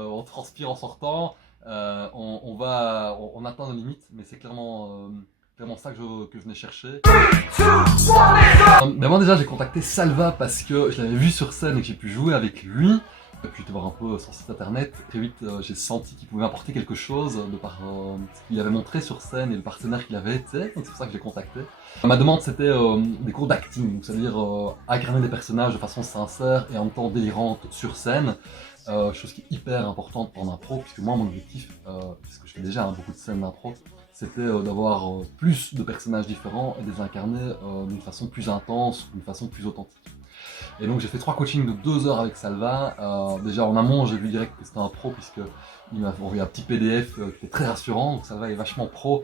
On transpire en sortant, on atteint nos limites, mais c'est clairement ça que je venais chercher. Moi déjà j'ai contacté Salva parce que je l'avais vu sur scène et que j'ai pu jouer avec lui. Et puis de voir un peu son site internet, très vite j'ai senti qu'il pouvait m'apporter quelque chose de par ce qu'il avait montré sur scène et le partenaire qu'il avait été, donc c'est pour ça que je l'ai contacté. Ma demande c'était des cours d'acting, donc c'est-à-dire incarner des personnages de façon sincère et en même temps délirante sur scène. Chose qui est hyper importante pour un impro, puisque moi mon objectif, puisque je fais déjà beaucoup de scènes d'impro, c'était d'avoir plus de personnages différents et de les incarner d'une façon plus intense, d'une façon plus authentique. Et donc j'ai fait 3 coachings de 2 heures avec Salva. Déjà en amont j'ai vu direct que c'était un pro, puisque il m'a envoyé un petit PDF qui était très rassurant, donc Salva est vachement pro.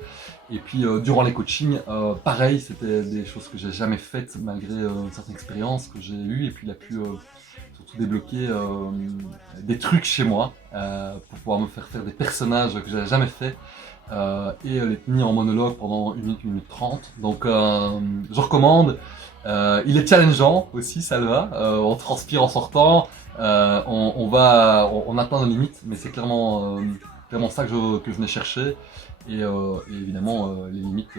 Et puis durant les coachings, pareil, c'était des choses que j'ai jamais faites malgré une certaine expérience que j'ai eue, et puis il a pu surtout débloquer des trucs chez moi pour pouvoir me faire des personnages que j'avais jamais fait et les tenir en monologue pendant 1 minute 30. Donc je recommande. Il est challengeant aussi, Salva. On transpire en sortant, on atteint nos limites, mais c'est clairement ça que je venais chercher. Et évidemment, les limites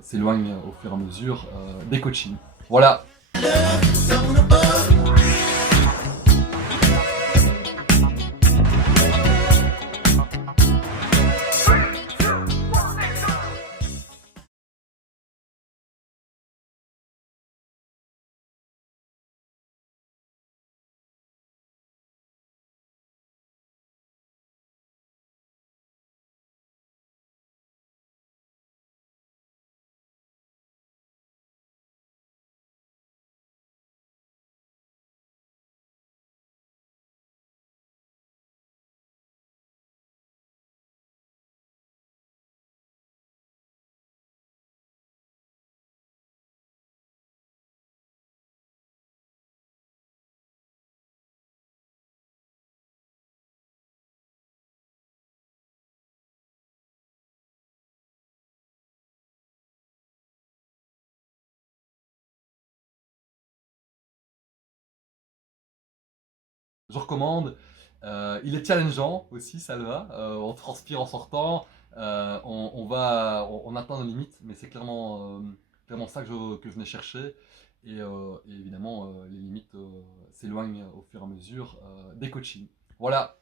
s'éloignent au fur et à mesure des coachings. Voilà. Je recommande. Il est challengeant aussi, Salva. On transpire en sortant, on atteint nos limites, mais c'est clairement ça que je venais chercher. Et évidemment, les limites s'éloignent au fur et à mesure des coachings. Voilà.